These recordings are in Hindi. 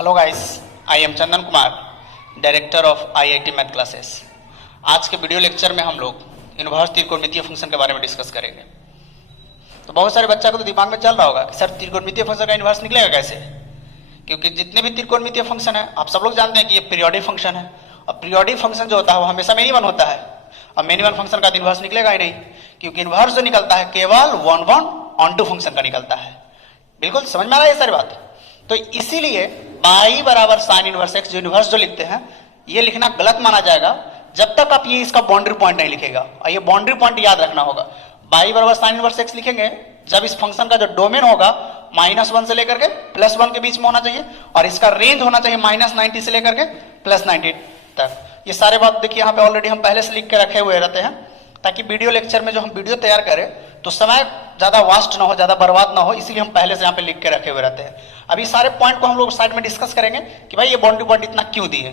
Hello guys, I am Chandan Kumar, director of IIT math classes. आज के वीडियो लेक्चर में हम लोग इनवर्स त्रिकोणमितीय फंक्शन के बारे में डिस्कस करेंगे। तो बहुत सारे बच्चा को तो दिमाग में चल रहा होगा कि सर त्रिकोणमितीय फंक्शन का इनवर्स निकलेगा कैसे, क्योंकि जितने भी त्रिकोणमितीय फंक्शन है आप सब लोग जानते हैं कि ये पीरियोडिक फंक्शन है और पीरियोडिक फंक्शन जो होता है वो हमेशा मिनिमम होता है और मिनिमम फंक्शन का इनवर्स निकलेगा ही नहीं, क्योंकि इनवर्स जो निकलता है केवल वन ऑन टू फंक्शन का निकलता है। बिल्कुल समझ में आ रहा है ये सारी बात। तो इसीलिए बाई बराबर साइन इनवर्स एक्स जो इनवर्स जो लिखते हैं ये लिखना गलत माना जाएगा जब तक आप ये इसका बाउंड्री पॉइंट नहीं लिखेगा। और ये बाउंड्री पॉइंट याद रखना होगा। बाई बराबर साइन इनवर्स एक्स लिखेंगे जब इस फंक्शन का जो डोमेन होगा -1 से लेकर के +1 के बीच में होना चाहिए और इसका रेंज होना चाहिए -90 से लेकर के +90 तक। ये सारे बात देखिए यहाँ पे ऑलरेडी हम पहले से लिख के रखे हुए रहते हैं ताकि वीडियो लेक्चर में जो हम वीडियो तैयार करें तो समय ज्यादा वास्ट ना हो, ज्यादा बर्बाद ना हो, इसीलिए हम पहले से यहाँ पे लिख के रखे हुए रहते हैं। अभी सारे पॉइंट को हम लोग साइड में डिस्कस करेंगे कि भाई ये बाउंड्री पॉइंट इतना क्यों दिए,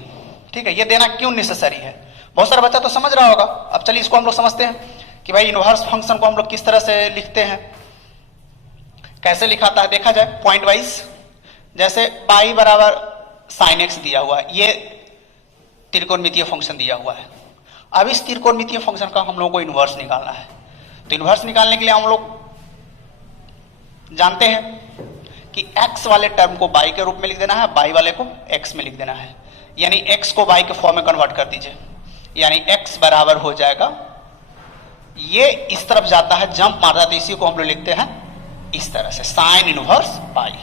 ठीक है, ये देना क्यों नेसेसरी है। बहुत सारा बच्चा तो समझ रहा होगा। अब चलिए इसको हम लोग समझते हैं कि भाई इनवर्स फंक्शन को हम लोग किस तरह से लिखते हैं, कैसे लिखाता है देखा जाए पॉइंट वाइज। जैसे बाई बराबर साइन एक्स दिया हुआ है, ये त्रिकोणमितीय फंक्शन दिया हुआ है। अब इस त्रिकोणमितीय फंक्शन का हम लोगों को इनवर्स निकालना है। तो इनवर्स निकालने के लिए हम लोग जानते हैं कि x वाले टर्म को बाई के रूप में लिख देना है, बाई वाले को x में लिख देना है। यानी x को बाई के फॉर्म में कन्वर्ट कर दीजिए, यानी x बराबर हो जाएगा, ये इस तरफ जाता है जंप मारता है तो इसी को हम लोग लिखते हैं इस तरह से साइन इनवर्स बाई।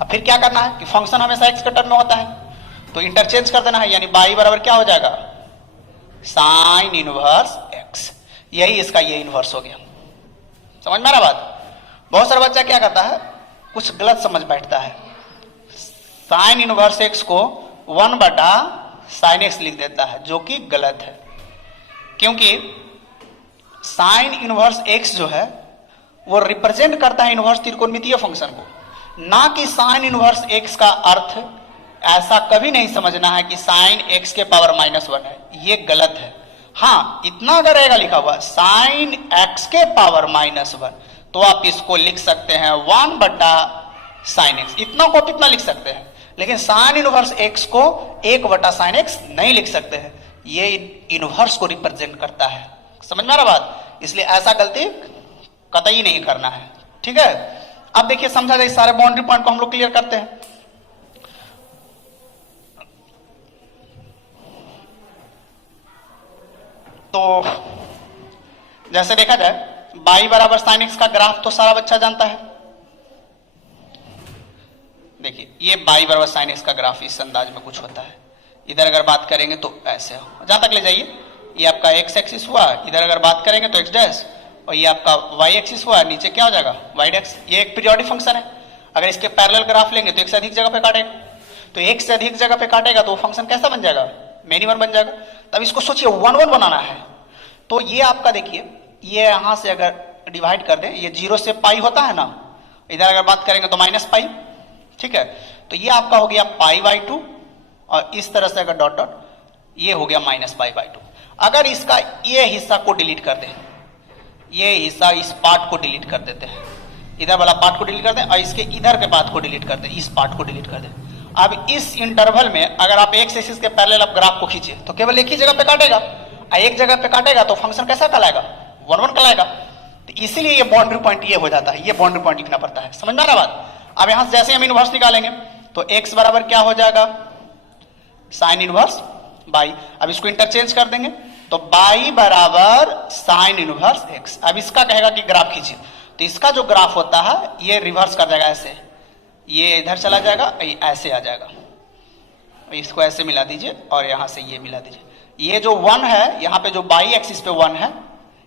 अब फिर क्या करना है कि फंक्शन हमेशा x के टर्म में होता है तो इंटरचेंज कर देना है, यानी बाई बराबर क्या हो जाएगा साइन इनवर्स x। यही इसका ये इनवर्स हो गया। समझ में आ रहा बात। बहुत सारा बच्चा क्या करता है कुछ गलत समझ बैठता है, साइन इनवर्स एक्स को 1/sin x लिख देता है जो कि गलत है, क्योंकि साइन इनवर्स एक्स जो है वो रिप्रेजेंट करता है इनवर्स त्रिकोणमितीय फंक्शन को, ना कि साइन इनवर्स एक्स का अर्थ ऐसा कभी नहीं समझना है कि साइन एक्स के पावर -1 है, ये गलत है। हाँ, इतना अगर रहेगा लिखा हुआ साइन एक्स के पावर -1 तो आप इसको लिख सकते हैं 1/sin x, इतना को इतना लिख सकते हैं, लेकिन साइन इनवर्स x को 1/sin x नहीं लिख सकते हैं। ये इनवर्स को रिप्रेजेंट करता है। समझ में आ रहा बात। इसलिए ऐसा गलती कतई नहीं करना है, ठीक है। अब देखिए समझा जाए, सारे बाउंड्री पॉइंट को हम लोग क्लियर करते हैं। तो जैसे देखा जाए बाई बराबर साइन एक्स का ग्राफ तो सारा बच्चा जानता है। देखिए ये बाई बराबर साइन एक्स का ग्राफ इस अंदाज में कुछ होता है। इधर अगर बात करेंगे तो ऐसे हो, जहां तक ले जाइए ये आपका एक्स एक्सिस हुआ, इधर अगर बात करेंगे तो एक्स डैश, और ये आपका वाई एक्सिस हुआ, नीचे क्या हो जाएगा वाई डैश। ये एक पीरियोडिक फंक्शन है। अगर इसके पैरेलल ग्राफ लेंगे तो एक से अधिक जगह पे काटेगा, तो एक से अधिक जगह पे काटेगा तो फंक्शन कैसा बन जाएगा मिनिमम बन जाएगा। तब इसको सोचिए 1 बनाना है तो ये आपका देखिए ये यहां से अगर डिवाइड कर दें, ये 0 से पाई होता है ना, इधर अगर बात करेंगे तो -पाई, ठीक है। तो ये आपका हो गया π/2 और इस तरह से अगर डॉट डॉट ये हो गया -π/2। अगर इसका ये हिस्सा को डिलीट कर दें, ये हिस्सा इस पार्ट को डिलीट कर देते हैं, इधर वाला पार्ट को डिलीट कर दें और इसके इधर के पार्ट को डिलीट कर दें, इस पार्ट को डिलीट कर दें। अब इस इंटरवल में अगर आप एक्स एक्सिस के पैरेलल आप ग्राफ को खींचे तो केवल एक ही जगह पे काटेगा, एक जगह पे काटेगा तो फंक्शन कैसा कहलाएगा 1 कहलाएगा। तो इसीलिए ये बाउंड्री पॉइंट ये हो जाता है, ये बाउंड्री पॉइंट लिखना पड़ता है। समझ में आ रहा बात। अब यहां से जैसे हम इनवर्स निकालेंगे तो x बराबर क्या हो जाएगा साइन इनवर्स बाई। अब इसको इंटरचेंज कर देंगे तो बाई बराबर साइन इनवर्स x। अब इसका कहेगा कि ग्राफ खींचिए तो इसका जो ग्राफ होता है ये रिवर्स कर जाएगा, ऐसे ये इधर चला जाएगा, ऐसे आ जाएगा, इसको ऐसे मिला दीजिए और यहां से ये मिला दीजिए। ये जो 1 है यहाँ पे जो बाई एक्सिस पे 1 है,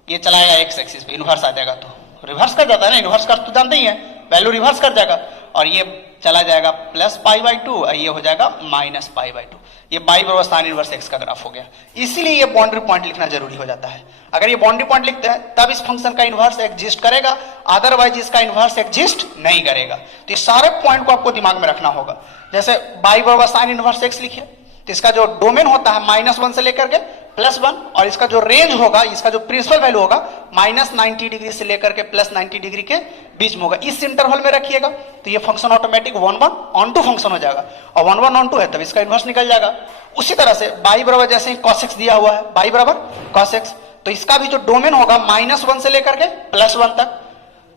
ये चलाएगा एक्स एक्सिस पे, इनवर्स आ जाएगा तो रिवर्स कर जाता है ना, इनवर्स कर तो जानते ही है, वैल्यू रिवर्स कर जाएगा और ये चला जाएगा +π/2 और ये हो जाएगा -π/2। ये बाई बराबर साइन इनवर्स एक्स का ग्राफ हो गया। इसीलिए ये बाउंड्री पॉइंट लिखना जरूरी हो जाता है। अगर ये बाउंड्री पॉइंट लिखते हैं तब इस फंक्शन का इनवर्स एग्जिस्ट करेगा, अदरवाइज इसका इनवर्स एग्जिस्ट नहीं करेगा। तो ये सारे पॉइंट को आपको दिमाग में रखना होगा। जैसे बाई बराबर साइन इनवर्स एक्स लिखिए तो इसका जो डोमेन होता है -1 से लेकर के +1 और इसका जो रेंज होगा, इसका जो प्रिंसिपल वैल्यू होगा -90 डिग्री से लेकर के +90 डिग्री के बीच में होगा। इस इंटरवल में रखिएगा तो ये फंक्शन ऑटोमेटिक 1/(1/2) फंक्शन हो जाएगा और 1/(1/2) है तब इसका इन्वर्स निकल जाएगा। उसी तरह से बाई बराबर जैसे ही cos x दिया हुआ है, बाई बराबर cos x, तो इसका भी जो डोमेन होगा -1 से लेकर के +1 तक,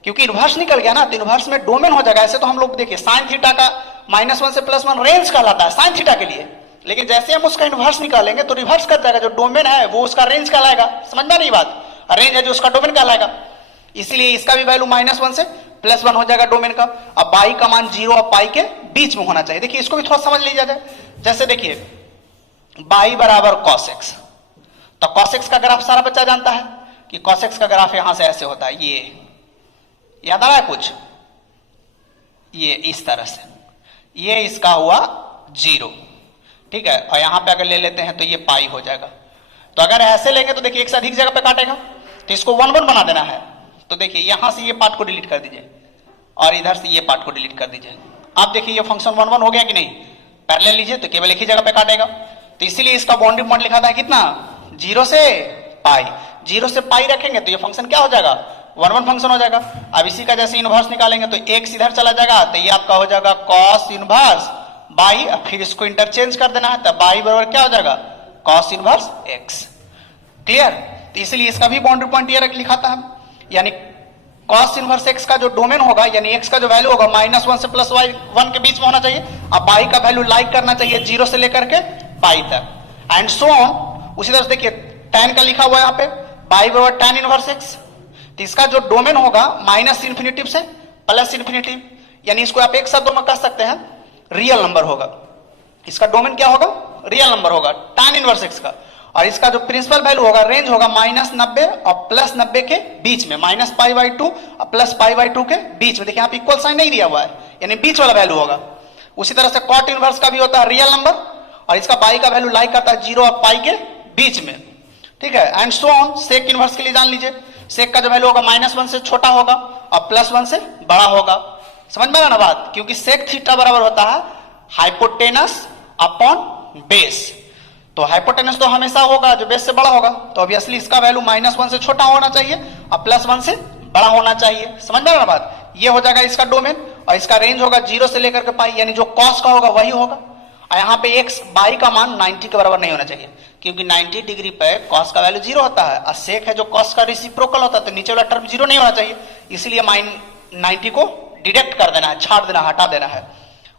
क्योंकि इन्वर्स निकल गया ना तो इन्वर्स में डोमेन हो जाएगा। ऐसे तो हम लोग देखिए sin थीटा का -1 से +1 रेंज कहलाता है sin थीटा के लिए, लेकिन जैसे हम उसका इन्वर्स निकालेंगे तो रिवर्स कर जाएगा, जो डोमेन है वो उसका रेंज कहलाएगा। समझ में नहीं बात, रेंज है जो उसका डोमेन कहलाएगा, इसलिए इसका भी वैल्यू -1 से +1 हो जाएगा डोमेन का। अब बाई का मान 0 और पाई के बीच में होना चाहिए। देखिए इसको भी थोड़ा समझ लीजिए जाए, जैसे देखिए बाई बराबर cos x, तो cos x का ग्राफ सारा बच्चा जानता है कि cos x का ग्राफ यहां से ऐसे होता है, ये याद आ रहा है कुछ, ये इस तरह से, ये इसका हुआ 0, ठीक है, और यहां पे अगर ले लेते हैं तो ये पाई हो जाएगा। तो अगर ऐसे लेंगे तो देखिए एक से अधिक जगह पे काटेगा, तो इसको 1/1 बना देना है। तो देखिए यहां से ये पार्ट को डिलीट कर दीजिए और इधर से ये पार्ट को डिलीट कर दीजिए। आप देखिए ये फंक्शन 1/1 हो गया कि नहीं, पैरेलल लीजिए तो केवल एक ही जगह पे काटेगा। तो इसीलिए इसका बाउंड्री पॉइंट लिखा था कितना, 0 से पाई, 0 से पाई रखेंगे तो ये फंक्शन क्या हो जाएगा, 1/1 फंक्शन हो जाएगा। अब इसी का जैसे इनवर्स निकालेंगे तो x इधर चला जाएगा तो ये आपका हो जाएगा cos इनवर्स बाई, फिर इसको इंटरचेंज कर देना है, तब बाई बराबर क्या हो जाएगा, cos इनवर्स x। क्लियर, तो इसलिए इसका भी बाउंड्री पॉइंट ये लिखा था हम, यानी cos इनवर्स x का जो डोमेन होगा, यानी x का जो वैल्यू होगा -1 से +1 के बीच में होना चाहिए। अब बाई का वैल्यू लाइक करना चाहिए 0 से लेकर के पाई तक, एंड सो ऑन। उसी तरह से देखिए tan का लिखा हुआ है यहाँ पे, बाई बराबर tan इनवर्स x, तो इसका जो डोमेन होगा -∞ से +∞, यानी इसको आप एक शब्द में कह सकते हैं रियल नंबर होगा। इसका डोमेन क्या होगा, रियल नंबर होगा tan इनवर्स x का, और इसका जो प्रिंसिपल वैल्यू होगा, रेंज होगा -90 और +90 के बीच में, -π/2 और +π/2 के बीच में। देखिए यहाँ पे इक्वल साइन नहीं दिया हुआ है, यानी बीच वाला वैल्यू होगा। उसी तरह से cot इनवर्स का भी होता है रियल नंबर, और इसका बाई का वैल्यू लाइक करता है 0 और पाई के बीच में, ठीक है, and so on. Sec inverse के लिए जान लीजिए, सेक का जो वैल्यू होगा -1 से छोटा होगा और +1 से बड़ा होगा। समझ में आया ना बात, क्योंकि सेक थीटा बराबर होता है हाइपोटेनस अपॉन बेस, तो हाइपोटेनस तो हमेशा होगा जो बेस से बड़ा होगा, तो ऑब्वियसली इसका वैल्यू -1 से छोटा होना चाहिए और +1 से बड़ा होना चाहिए। समझ में आया ना बात, ये हो जाएगा इसका डोमेन, और इसका रेंज होगा 0 से लेकर के पाई, यानी जो कॉस का होगा वही होगा। और यहाँ पे x बाई का मान 90 के बराबर नहीं होना चाहिए, क्योंकि 90 डिग्री पे cos का वैल्यू 0 होता है, और सेक है जो cos का रेसिप्रोकल होता है, तो नीचे वाला टर्म 0 नहीं होना चाहिए, इसलिए -90 को डिडक्ट कर देना है, छाड़ देना, हटा देना है।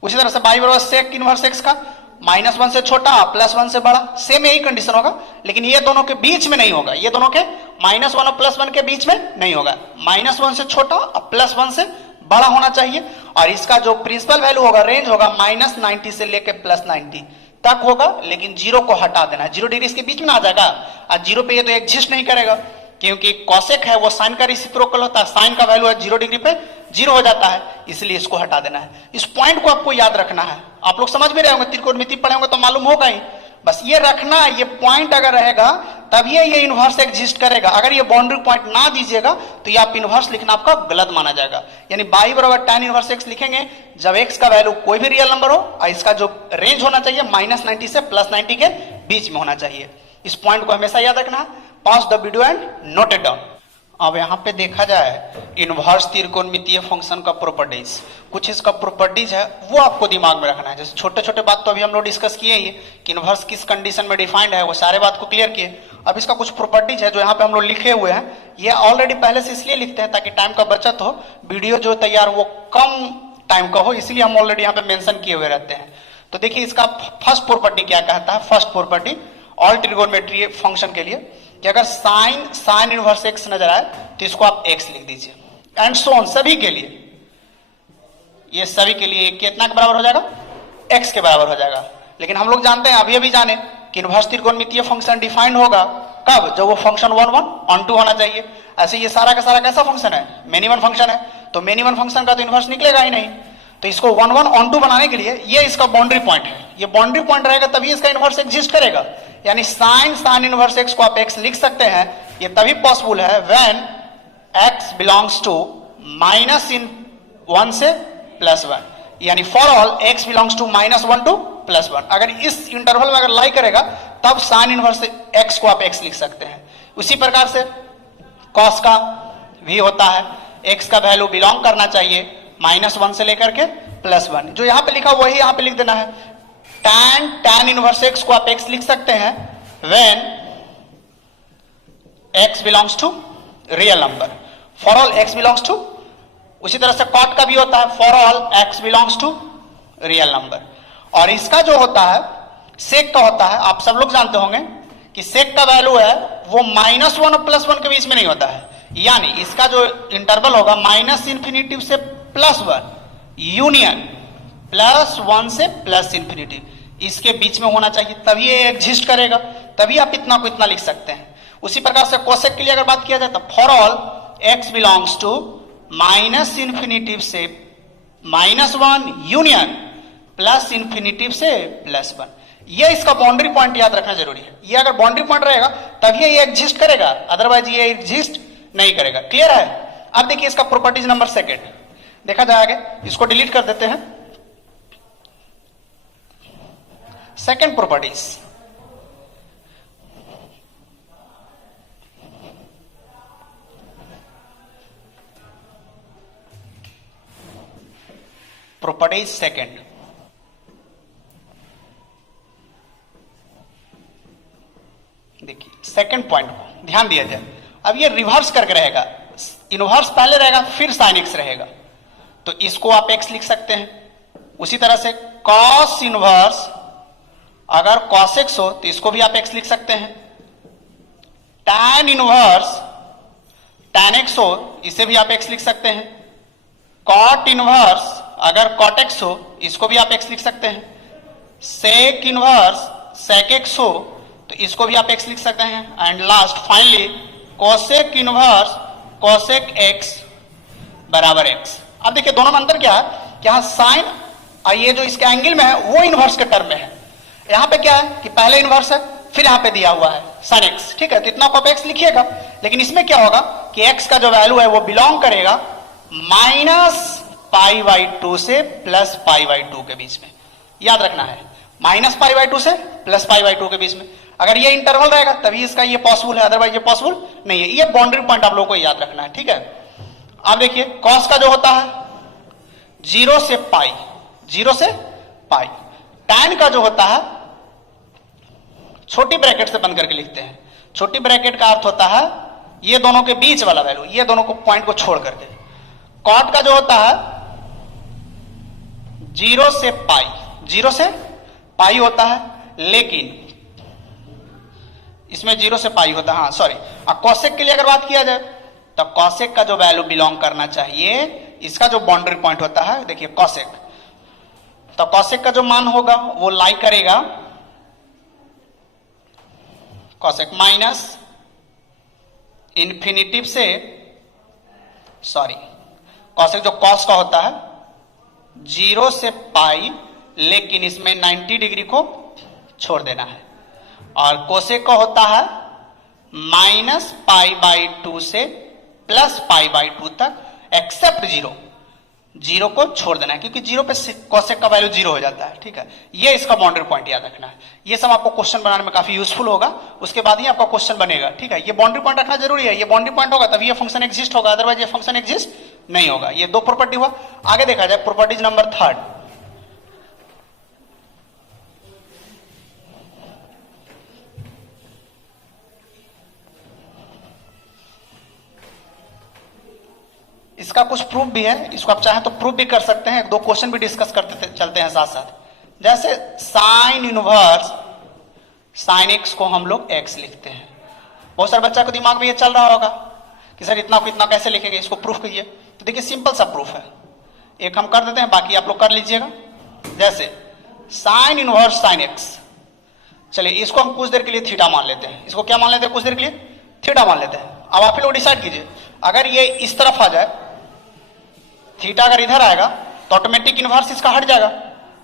उसी तरह से बाई बराबर सेक इनवर्स x का, -1 से छोटा +1 से बड़ा, सेम यही कंडीशन होगा, लेकिन ये दोनों के बीच में नहीं होगा, ये दोनों के -1 और +1 के बीच में नहीं होगा, -1 से छोटा और +1 से बड़ा होना चाहिए। और इसका जो प्रिंसिपल वैल्यू होगा, रेंज होगा -90 से लेके +90 तक होगा, लेकिन 0 को हटा देना है, 0 डिग्री इसके बीच में ना आ जाएगा, और 0 पे ये तो एग्जिस्ट नहीं करेगा, क्योंकि कॉसेक है वो साइन का रेसिप्रोकल होता है, साइन का वैल्यू है 0 डिग्री पे 0 हो जाता है, इसलिए इसको हटा देना है। इस पॉइंट को आपको याद रखना है, आप लोग समझ भी रहे होंगे, त्रिकोणमिति पढ़े होंगे तो मालूम होगा ही, बस ये रखना है, ये पॉइंट अगर रहेगा तभी ये इनवर्स एग्जिस्ट करेगा। अगर ये बाउंड्री पॉइंट ना दीजिएगा तो ये आप इनवर्स लिखना आपका गलत माना जाएगा। यानी बाई बराबर tan इनवर्स x लिखेंगे जब x का वैल्यू कोई भी रियल नंबर हो, और इसका जो रेंज होना चाहिए -90 से +90 के बीच में होना चाहिए। इस पॉइंट को हमेशा याद रखना। Pause the video and note it down. अब यहाँ पे देखा जाए इनवर्स त्रिकोणमितीय फंक्शन का प्रॉपर्टीज, कुछ इसका प्रॉपर्टीज है वो आपको दिमाग में रखना है। जैसे छोटे छोटे बात तो अभी हम लोग डिस्कस किए ही कि इनवर्स किस कंडीशन में डिफाइंड है, वो सारे बात को क्लियर किए। अब इसका कुछ प्रॉपर्टीज है जो यहाँ पे हम लोग लिखे हुए हैं, ये ऑलरेडी पहले से इसलिए लिखते हैं ताकि टाइम का बचत हो, वीडियो जो तैयार वो कम टाइम का हो, इसलिए हम ऑलरेडी यहाँ पे मेंशन किए हुए रहते हैं। तो देखिए इसका फर्स्ट प्रॉपर्टी क्या कहता है। First property all trigonometry function के लिए कि अगर साइन इनवर्स x नजर आए तो इसको आप x लिख दीजिए, एंड सो ऑन, सभी के लिए, ये सभी के लिए कितना के बराबर हो जाएगा, x के बराबर हो जाएगा। लेकिन हम लोग जानते हैं, अभी जाने कि इनवर्स त्रिकोणमितीय फंक्शन डिफाइंड होगा कब, जब वो फंक्शन 1/1 होना चाहिए। ऐसे ये सारा का सारा कैसा फंक्शन है, मेनी वन फंक्शन है, तो मेनी वन फंक्शन का तो इनवर्स निकलेगा ही नहीं। तो इसको 1/1 बनाने के लिए ये इसका बाउंड्री पॉइंट है, ये बाउंड्री पॉइंट रहेगा तभी इसका इनवर्स एग्जिस्ट करेगा। यानी साइन इनवर्स x को आप x लिख सकते हैं, ये तभी पॉसिबल है व्हेन x बिलोंग्स टू -1 से +1, यानी for all x belongs to -1 to +1। अगर इस इंटरवल में अगर लाई करेगा तब साइन इनवर्स एक्स को आप एक्स लिख सकते हैं। उसी प्रकार से कॉस का भी होता है, एक्स का वैल्यू बिलोंग करना चाहिए -1 से लेकर के +1, जो यहां पे लिखा वही यहां पे लिख देना है। tan इनवर्स एक्स को आप एक्स लिख सकते हैं when x belongs to real number, for all x belongs to. उसी तरह से कॉट का भी होता है for all x belongs to real number. और इसका जो होता है सेक का होता है, आप सब लोग जानते होंगे कि सेक का वैल्यू है वो -1 और +1 के बीच में नहीं होता है, यानी इसका जो इंटरवल होगा -∞ से +1 यूनियन +1 से +∞, इसके बीच में होना चाहिए, तभी ये एग्जिस्ट करेगा, तभी आप इतना को इतना लिख सकते हैं। उसी प्रकार से कोसेक के लिए अगर बात किया जाए तो for all x belongs to -∞ से -1 यूनियन +∞ से +1, ये इसका बाउंड्री पॉइंट याद रखना जरूरी है। ये अगर बाउंड्री पॉइंट रहेगा तभी ये एग्जिस्ट करेगा, अदरवाइज ये एग्जिस्ट नहीं करेगा। क्लियर है? अब देखिए इसका प्रॉपर्टीज नंबर 2 देखा जाएगा, इसको डिलीट कर देते हैं। सेकंड प्रॉपर्टीज, प्रॉपर्टीज सेकंड, देखिए सेकंड पॉइंट को ध्यान दिया जाए। अब ये रिवर्स करके रहेगा, इनवर्स पहले रहेगा फिर साइन एक्स रहेगा, तो इसको आप एक्स लिख सकते हैं। उसी तरह से कॉस इनवर्स अगर कॉस एक्स हो तो इसको भी आप एक्स लिख सकते हैं। टैन इनवर्स टैन एक्स हो इसे भी आप एक्स लिख सकते हैं। कॉट इनवर्स अगर कॉट एक्स हो इसको भी आप एक्स लिख सकते हैं। सेक इनवर्स सेक एक्स हो तो इसको भी आप एक्स लिख सकते हैं। And last finally cosec inverse cosec x बराबर एक्स। अब देखिए दोनों में अंतर क्या है कि यहां साइन और ये जो इसके एंगल में है वो इनवर्स के टर्म में है, यहां पे क्या है कि पहले इनवर्स है फिर यहां पे दिया हुआ है साइन एक्स, ठीक है, तो इतना को आप एक्स लिखिएगा। लेकिन इसमें क्या होगा कि एक्स का जो वैल्यू है वो बिलोंग करेगा -π/2 से +π/2 के बीच में, याद रखना है, -π/2 से +π/2 के बीच में। अगर ये इंटरवल रहेगा तभी इसका ये पॉसिबल है, अदरवाइज ये पॉसिबल नहीं है। ये बाउंड्री पॉइंट आप लोगों को याद रखना है, ठीक है। अब देखिए कॉस का जो होता है 0 से पाई, 0 से पाई। टैन का जो होता है छोटी ब्रैकेट से बंद करके लिखते हैं, छोटी ब्रैकेट का अर्थ होता है ये दोनों के बीच वाला वैल्यू, ये दोनों को पॉइंट को छोड़ करके। कॉट का जो होता है 0 से पाई, 0 से पाई होता है, लेकिन इसमें 0 से पाई होता है, हाँ सॉरी। अब कॉसेक के लिए अगर बात किया जाए तो कॉसेक का जो वैल्यू बिलोंग करना चाहिए, इसका जो बाउंड्री पॉइंट होता है देखिए कॉसेक, तो कॉसेक का जो मान होगा वो लाई करेगा कॉसेक -∞ से, सॉरी कॉसेक जो कॉस का होता है 0 से पाई, लेकिन इसमें 90 डिग्री को छोड़ देना है। और कोसेक का होता है -π/2 से +π/2 तक एक्सेप्ट 0, 0 को छोड़ देना है, क्योंकि 0 पे कोसेक का वैल्यू 0 हो जाता है, ठीक है। ये इसका बाउंड्री पॉइंट याद रखना है। ये सब आपको क्वेश्चन बनाने में काफी यूजफुल होगा, उसके बाद ही आपका क्वेश्चन बनेगा, ठीक है। ये बाउंड्री पॉइंट रखना जरूरी है, ये बाउंड्री पॉइंट होगा तभी ये फंक्शन एग्जिस्ट होगा, अदरवाइज ये फंक्शन एग्जिस्ट नहीं होगा। ये दो प्रॉपर्टी हुआ। आगे देखा जाए प्रॉपर्टीज नंबर 3, इसका कुछ प्रूफ भी है, इसको आप चाहें तो प्रूफ भी कर सकते हैं, 2 क्वेश्चन भी डिस्कस करते चलते हैं साथ साथ। जैसे साइन इनवर्स साइन एक्स को हम लोग एक्स लिखते हैं, बहुत सारे बच्चा को दिमाग में ये चल रहा होगा कि सर इतना को इतना कैसे लिखेंगे, इसको प्रूफ कीजिए। तो देखिए सिंपल सा प्रूफ है, एक हम कर देते हैं, बाकी आप लोग कर लीजिएगा। जैसे साइन इनवर्स साइन एक्स, चलिए इसको हम कुछ देर के लिए थीटा मान लेते हैं, इसको क्या मान लेते हैं, कुछ देर के लिए थीटा मान लेते हैं। अब आप लोग डिसाइड कीजिए, अगर ये इस तरफ आ जाए, थीटा अगर इधर आएगा तो ऑटोमेटिक इनवर्स इसका हट जाएगा,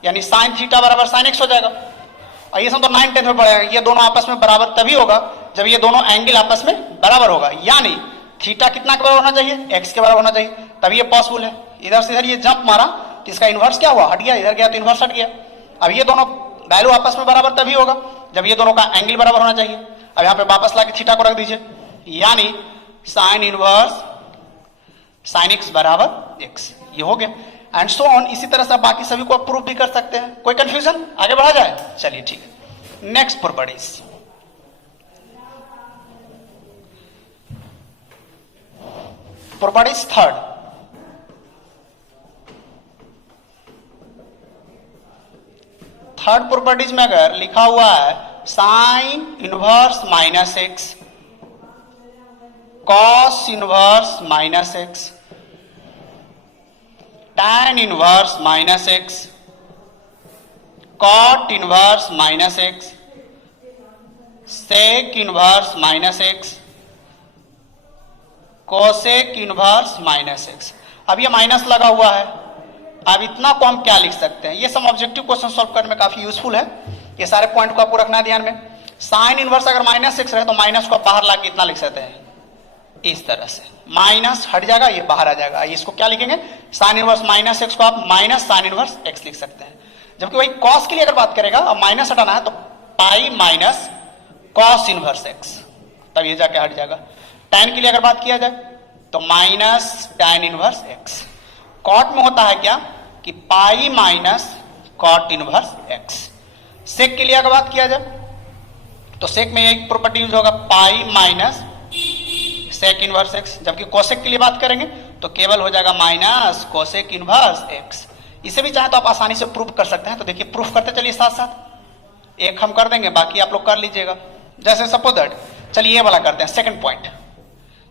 यानी साइन थीटा बराबर साइन एक्स हो जाएगा। और ये सब तो 9th 10th में पढ़ेगा, ये दोनों आपस में बराबर तभी होगा जब ये दोनों एंगल आपस में बराबर होगा, यानी थीटा कितना के बराबर होना चाहिए, एक्स के बराबर होना चाहिए, तभी ये पॉसिबल है। इधर से इधर ये जंप मारा तो इसका इनवर्स क्या हुआ, हट गया, इधर गया तो इनवर्स हट गया। अब ये दोनों वैल्यू आपस में बराबर तभी होगा जब ये दोनों का एंगल बराबर होना चाहिए। अब यहां पे वापस लाके थीटा को रख दीजिए, यानी साइन इनवर्स साइन एक्स बराबर एक्स, ये हो गया। एंड सो ऑन, इसी तरह से बाकी सभी को प्रूव भी कर सकते हैं। कोई कंफ्यूजन? आगे बढ़ा जाए, चलिए ठीक है। Next properties, properties third, third properties में अगर लिखा हुआ है sine inverse minus x, cos inverse minus x, tan inverse minus x, cot inverse minus x, sec inverse minus x, cosec inverse minus x. अब ये माइनस लगा हुआ है, अब इतना को हम क्या लिख सकते हैं? ये सब ऑब्जेक्टिव क्वेश्चन सॉल्व करने में काफी यूजफुल है, ये सारे पॉइंट को आपको रखना है ध्यान में। साइन इनवर्स अगर माइनस एक्स रहे तो माइनस को बाहर लाके इतना लिख सकते हैं, इस तरह से माइनस हट जाएगा, ये बाहर आ जाएगा। इसको क्या लिखेंगे? साइन इनवर्स माइनस एक्स को आप माइनस साइन इनवर्स एक्स लिख सकते हैं। जबकि वही कॉस के लिए अगर बात करेगा, अब माइनस हटाना है तो pi minus cos inverse x, तब ये जाके हट जाएगा। tan के लिए अगर बात किया जाए तो minus tan inverse x. Cot में होता है क्या कि pi minus cot inverse x. Sec के लिए अगर बात किया जाए तो सेक में एक प्रॉपर्टी यूज होगा pi minus sec inverse x. जबकि कोसेक के लिए बात करेंगे तो केवल हो जाएगा माइनस कोसेक इनवर्स एक्स। इसे भी चाहे तो आप आसानी से प्रूफ कर सकते हैं। तो देखिए प्रूफ करते चलिए साथ साथ, एक हम कर देंगे, बाकी आप लोग कर लीजिएगा। जैसे सपोज दैट, चलिए ये वाला करते हैं, सेकंड पॉइंट,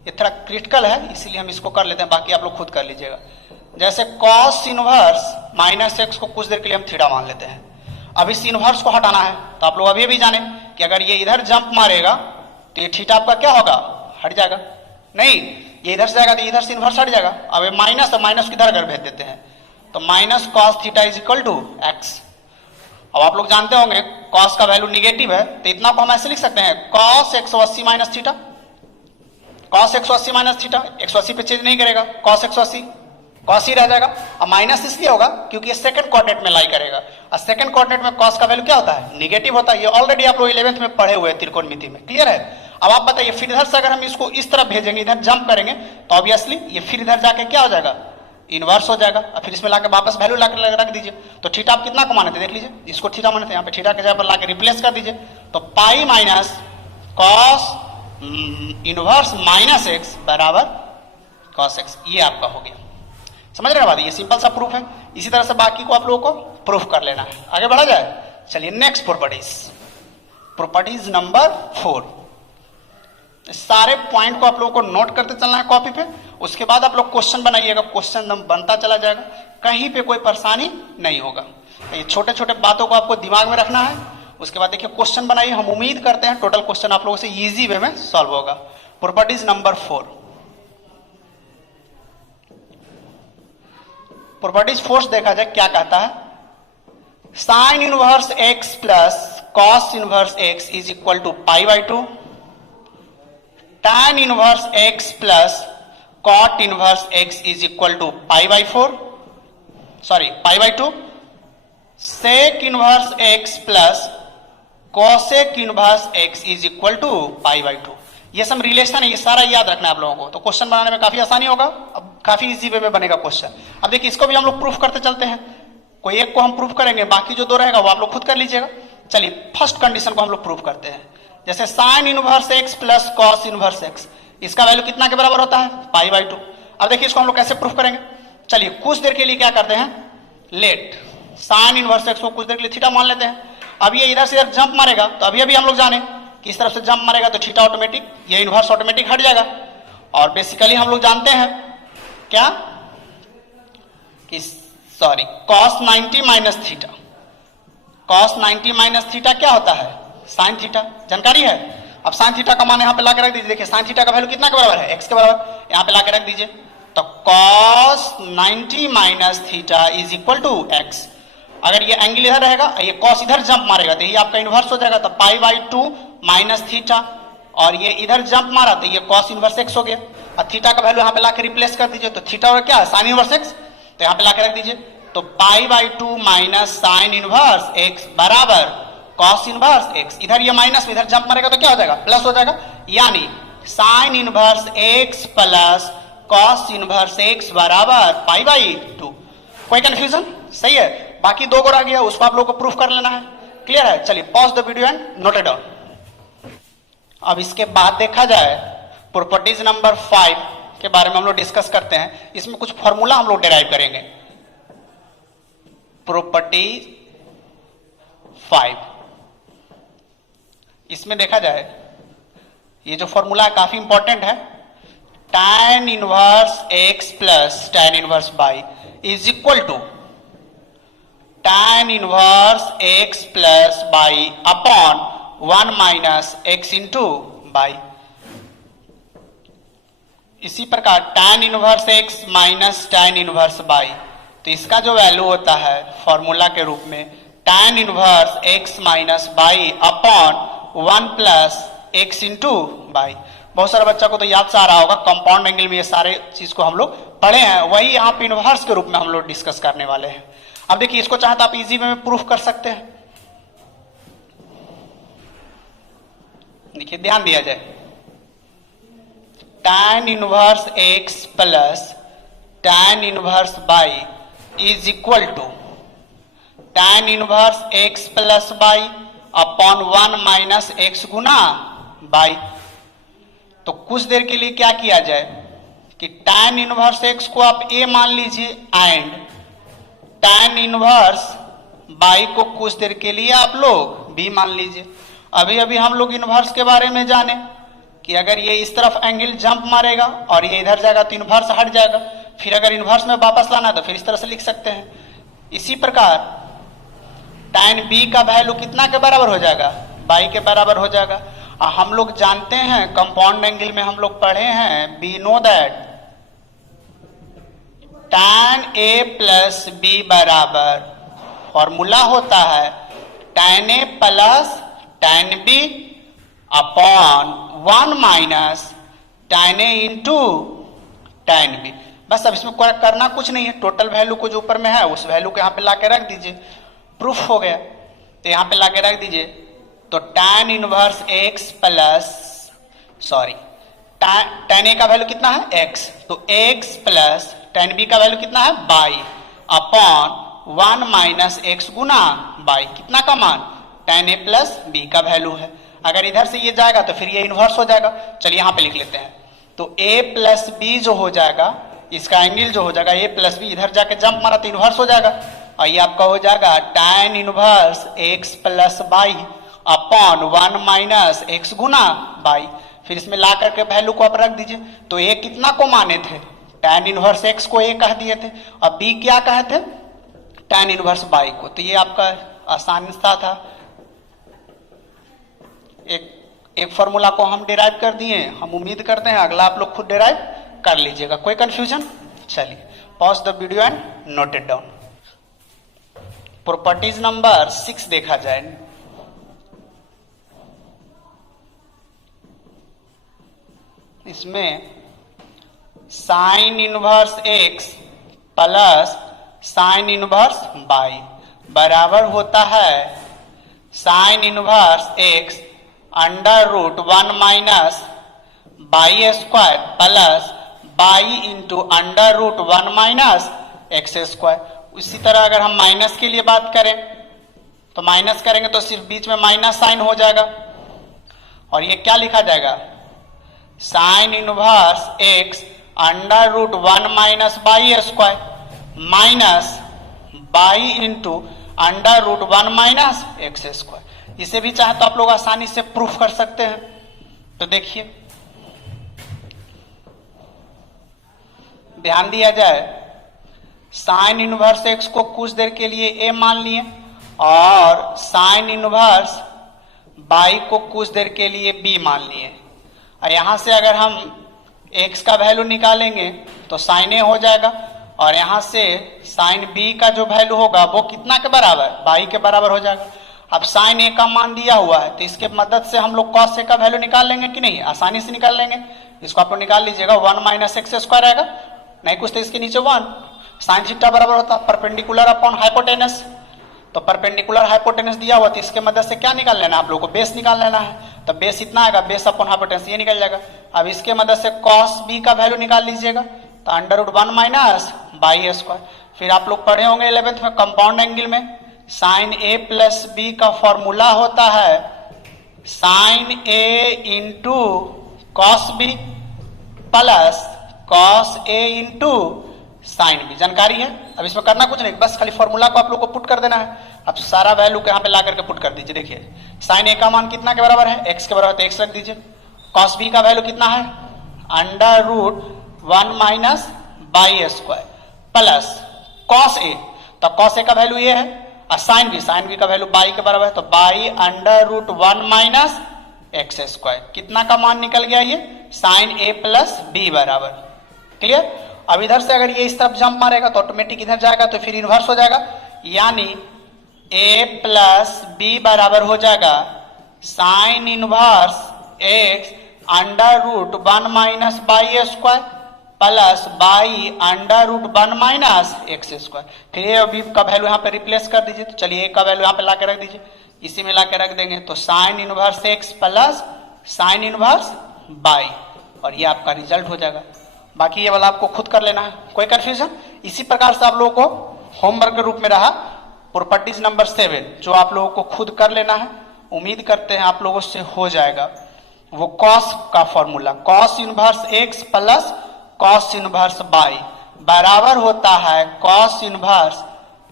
ये थोड़ा क्रिटिकल है इसलिए हम इसको कर लेते हैं, बाकी आप लोग खुद कर लीजिएगा। जैसे कॉस इनवर्स माइनस एक्स को कुछ देर के लिए हम थीटा मान लेते हैं। अब इस इनवर्स को हटाना है तो आप लोग अभी भी जाने कि अगर ये इधर जंप मारेगा तो ये थीटा आपका क्या होगा? हट जाएगा। नहीं, ये इधर से जाएगा तो इधर से इनवर्स हट जाएगा। अब ये माइनस है, माइनस किधर अगर भेज देते हैं तो minus cos theta is equal to x. अब आप लोग जानते होंगे कॉस का वैल्यू निगेटिव है, तो इतना को हम ऐसे लिख सकते हैं cos 180 minus theta. Cos 180 minus theta, 180 पे चेंज नहीं करेगा, कॉस 180 कॉस ही रह जाएगा। अब माइनस इसलिए होगा क्योंकि ये सेकंड कोऑर्डिनेट में लाई करेगा, और सेकंड कोऑर्डिनेट में कॉस का वैल्यू क्या होता है? निगेटिव होता है। ये ऑलरेडी आप लोग 11th में पढ़े हुए हैं त्रिकोणमिति में, क्लियर है। अब आप बताइए फिर इधर से अगर हम इसको इस तरफ भेजेंगे, इधर जंप करेंगे तो ऑब्वियसली ये फिर इधर जाके क्या हो जाएगा? इनवर्स हो जाएगा। और फिर इसमें लाके वापस वैल्यू लाके रख दीजिए। तो थीटा आप कितना को माने थे? देख लीजिए, इसको थीटा माने थे, यहाँ पे थीटा के जगह पर लाके रिप्लेस कर दीजिए तो pi minus cos inverse minus x बराबर कॉस एक्स, ये आपका हो गया। समझ रहे हैं बात? ये सिंपल सा प्रूफ है। इसी तरह से बाकी को आप लोगों को प्रूफ कर लेना है। आगे बढ़ा जाए, चलिए नेक्स्ट प्रॉपर्टीज, प्रॉपर्टीज नंबर 4। सारे पॉइंट को आप लोगों को नोट करते चलना है कॉपी पे, उसके बाद आप लोग क्वेश्चन बनाइएगा, क्वेश्चन बनता चला जाएगा, कहीं पे कोई परेशानी नहीं होगा। ये छोटे छोटे बातों को आपको दिमाग में रखना है। उसके बाद देखिए क्वेश्चन बनाइए, हम उम्मीद करते हैं टोटल क्वेश्चन आप लोगों से इजी वे में सॉल्व होगा। प्रॉपर्टीज नंबर 4, प्रॉपर्टीज 4 देखा जाए क्या कहता है। Sine inverse x plus cos inverse x is equal to pi by 2, tan inverse x plus cot inverse x is equal to pi by 4, sorry pi by 2, sec inverse x plus cosec inverse x is equal to pi by 2। ये सब रिलेशन है, ये सारा याद रखना है आप लोगों को, तो क्वेश्चन बनाने में काफी आसानी होगा। अब काफी इजी वे में बनेगा क्वेश्चन। अब देखिए इसको भी हम लोग प्रूफ करते चलते हैं, कोई एक को हम प्रूफ करेंगे, बाकी जो दो रहेगा वो आप लोग खुद कर लीजिएगा। चलिए फर्स्ट कंडीशन को हम लोग प्रूफ करते हैं। जैसे sign inverse x plus cos inverse x, इसका वैल्यू कितना के बराबर होता है? पाई बाई 2। अब देखिए इसको हम लोग कैसे प्रूफ करेंगे। चलिए कुछ देर के लिए क्या करते हैं, लेट साइन इनवर्स एक्स को कुछ देर के लिए थीटा मान लेते हैं। अब ये इधर से इधर जंप मारेगा तो अभी हम लोग जाने कि इस तरफ से जंप मारेगा तो थीटा ऑटोमेटिक, ये इनवर्स ऑटोमेटिक हट जाएगा। और बेसिकली हम लोग जानते हैं क्या कि sorry cos 90 minus theta, cos 90 minus theta क्या होता है? साइन थीटा, जानकारी है। अब साइन थीटा का मान यहाँ पे लाके रख दीजिए। देखिए साइन थीटा का वैल्यू कितना के बराबर है? एक्स के बराबर। यहाँ पे लाके रख दीजिए तो cos 90 minus theta is equal to x. अगर ये एंगल इधर रहेगा, ये कॉस इधर जंप मारेगा तो ये आपका इनवर्स हो जाएगा, तो पाई बाई 2 माइनस थीटा, और ये इधर जंप मारा तो ये कॉस इनवर्स एक्स हो गया। और थीटा का वैल्यू यहाँ पे लाके रिप्लेस कर दीजिए तो थीटा और क्या है? Sine inverse x. तो यहाँ पे लाके रख दीजिए तो पाई by 2 minus sign inverse x बराबर कॉस इनवर्स एक्स, इधर ये माइनस में इधर जंप मारेगा तो क्या हो जाएगा, प्लस हो जाएगा, यानी sign inverse x plus cos inverse x बराबर पाई बाई 2। कोई कंफ्यूजन? सही है। बाकी दो और आ गया, उसको आप लोग को प्रूफ कर लेना है। क्लियर है? चलिए pause the video and note it down. अब इसके बाद देखा जाए प्रॉपर्टीज नंबर 5 के बारे में हम लोग डिस्कस करते हैं। इसमें कुछ फॉर्मूला हम लोग डिराइव करेंगे। प्रॉपर्टीज 5, इसमें देखा जाए ये जो फॉर्मूला है काफी इंपॉर्टेंट है। tan inverse x plus tan inverse y is equal to tan inverse x plus y upon 1 minus x into y। इसी प्रकार tan inverse x minus tan inverse y, तो इसका जो वैल्यू होता है फॉर्मूला के रूप में tan inverse x minus y upon 1 plus x into y। बहुत सारे बच्चा को तो याद से आ रहा होगा, कंपाउंड एंगल में ये सारे चीज को हम लोग पढ़े हैं, वही यहाँ पे इनवर्स के रूप में हम लोग डिस्कस करने वाले हैं। अब देखिए इसको चाहे तो आप इजी वे में प्रूफ कर सकते हैं। देखिए ध्यान दिया जाए, tan inverse x plus tan inverse y is equal to tan inverse x plus y upon 1 minus x गुना y। तो कुछ देर के लिए क्या किया जाए कि tan इनवर्स x को आप a मान लीजिए एंड tan इनवर्स y को कुछ देर के लिए आप लोग b मान लीजिए। अभी अभी हम लोग इनवर्स के बारे में जाने कि अगर ये इस तरफ एंगल जंप मारेगा और ये इधर जाएगा तो इनवर्स हट जाएगा, फिर अगर इनवर्स में वापस लाना है तो फिर इस तरह से लिख सकते हैं। इसी प्रकार tan b का वैल्यू कितना के बराबर हो जाएगा, y के बराबर हो जाएगा। हम लोग जानते हैं कंपाउंड एंगल में हम लोग पढ़े हैं, we know that tan a plus b बराबर फॉर्मूला होता है tan a plus tan b upon 1 minus tan a into tan b। बस अब इसमें करना कुछ नहीं है, टोटल वैल्यू को जो ऊपर में है उस वैल्यू को यहाँ पे लाके रख दीजिए, प्रूफ हो गया। तो यहाँ पे लाके रख दीजिए, तो tan inverse x plus tan a का वैल्यू कितना है x, तो x प्लस tan b का वैल्यू कितना है y अपॉन 1 माइनस x गुना y। कितना का मान, tan a प्लस b का वैल्यू है। अगर इधर से ये जाएगा तो फिर ये इनवर्स हो जाएगा। चलिए यहाँ पे लिख लेते हैं, तो a प्लस b जो हो जाएगा, इसका एंगल जो हो जाएगा a प्लस b, इधर जाके जंप मारा तो इनवर्स हो जाएगा, और ये आपका हो जाएगा tan inverse x plus y upon 1 minus x गुना y। फिर इसमें ला करके वैल्यू को आप रख दीजिए। तो a कितना को माने थे, tan इनवर्स x को a कह दिए थे, और b क्या कहे थे, tan इनवर्स y को। तो ये आपका आसान सा था, एक फॉर्मूला को हम डिराइव कर दिए। हम उम्मीद करते हैं अगला आप लोग खुद डिराइव कर लीजिएगा। कोई कंफ्यूजन? चलिए pause the video and note it down. Properties number 6 देखा जाए। इसमें sine inverse x plus sine inverse y बराबर होता है sine inverse x under root 1 minus y square plus y into under root 1 minus x square. इसी तरह अगर हम माइनस के लिए बात करें तो माइनस करेंगे तो सिर्फ बीच में माइनस साइन हो जाएगा, और ये क्या लिखा जाएगा, sine inverse x under root 1 minus y square minus y into under root 1 minus x square. इसे भी चाहे तो आप लोग आसानी से प्रूफ कर सकते हैं। तो देखिए ध्यान दिया जाए, साइन इनवर्स x को कुछ देर के लिए a मान लिए और साइन इनवर्स y को कुछ देर के लिए b मान लिए, और यहां से अगर हम x का वैल्यू निकालेंगे तो साइन a हो जाएगा, और यहां से साइन b का जो वैल्यू होगा वो कितना के बराबर, y के बराबर हो जाएगा। अब साइन a का मान दिया हुआ है तो इसके मदद से हम लोग कॉस a का वैल्यू निकाल लेंगे कि नहीं, आसानी से निकाल लेंगे। इसको आप लोग निकाल लीजिएगा, 1 माइनस एक्स स्क्वायर आएगा, नहीं कुछ तो इसके नीचे 1, साइन थीटा बराबर होता परपेंडिकुलर अपॉन हाइपोटेनस। तो परपेंडिकुलर हाइपोटेनस दिया हुआ, तो इसके मदद से क्या निकाल लेना आप लोगों को, बेस निकाल लेना है। तो बेस इतना आएगा, बेस अपॉन हाइपोटेनस ये निकल जाएगा। अब इसके मदद से कॉस बी का वैल्यू निकाल लीजिएगा, तो under root 1 minus by square. फिर आप लोग पढ़े होंगे 11th में कंपाउंड एंगल में, साइन ए प्लस बी का फॉर्मूला होता है sine A into cos B plus cos A into sine B. जानकारी है, अब इसमें करना कुछ नहीं, बस खाली फॉर्मूला को आप लोग को पुट कर देना है। अब सारा वैल्यू को यहाँ पे ला करके पुट कर दीजिए। देखिए साइन ए का मान कितना के बराबर है, एक्स के बराबर, तो एक्स रख दीजिए। कॉस बी का वैल्यू कितना है, under root 1 minus by square plus cos A, तो कॉस ए का वैल्यू ये है, और साइन बी का वैल्यू बाई के बराबर है, तो by under root 1 minus x square. कितना का मान निकल गया ये, साइन ए प्लस बी बराबर। क्लियर। अब इधर से अगर ये इस तरफ जंप मारेगा तो ऑटोमेटिक इधर जाएगा, तो फिर इन्वर्स हो जाएगा, यानी ए प्लस बी बराबर हो जाएगा sine inverse x under root 1 minus by square plus y under root 1 minus x square. फिर ए और बी का वैल्यू यहाँ पे रिप्लेस कर दीजिए, तो चलिए ए का वैल्यू यहाँ पे ला के रख दीजिए, इसी में ला के रख देंगे, तो sign inverse x plus sine inverse by, और ये आपका रिजल्ट हो जाएगा। बाकी ये वाला आपको खुद कर लेना है, कोई कंफ्यूजन। इसी प्रकार से आप लोगों को होमवर्क के रूप में रहा प्रॉपर्टीज नंबर 7, जो आप लोगों को खुद कर लेना है। उम्मीद करते हैं आप लोगों से हो जाएगा। वो कॉस का formula, cos inverse x plus cos inverse y बराबर होता है cos inverse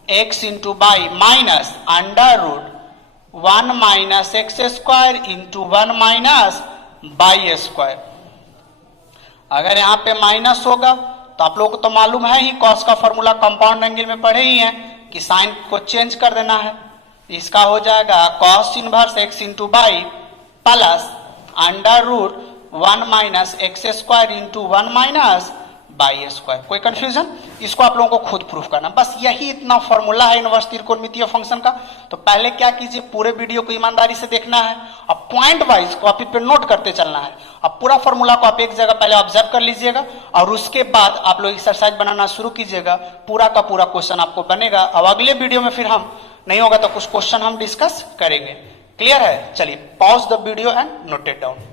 x into y minus under root 1 minus x square into 1 minus by square. अगर यहाँ पे माइनस होगा तो आप लोगों को तो मालूम है ही, कॉस का फॉर्मूला कंपाउंड एंगल में पढ़े ही हैं कि साइन को चेंज कर देना है। इसका हो जाएगा cos inverse x into y plus under root 1 minus x square into 1 minus by square. कोई कंफ्यूजन, इसको आप लोगों को खुद प्रूफ करना, बस यही इतना फॉर्मूला है इनवर्स त्रिकोणमितीय फंक्शन का। तो पहले क्या कीजिए, पूरे वीडियो को ईमानदारी से देखना है, अब पॉइंट वाइज कॉपी पे नोट करते चलना है। अब पूरा फॉर्मूला को आप एक जगह पहले ऑब्जर्व कर लीजिएगा, और उसके बाद आप लोग एक्सरसाइज बनाना शुरू कीजिएगा, पूरा का पूरा क्वेश्चन आपको बनेगा। अब अगले वीडियो में फिर हम नहीं होगा तो कुछ क्वेश्चन हम डिस्कस करेंगे। क्लियर है, चलिए pause the video and note it down.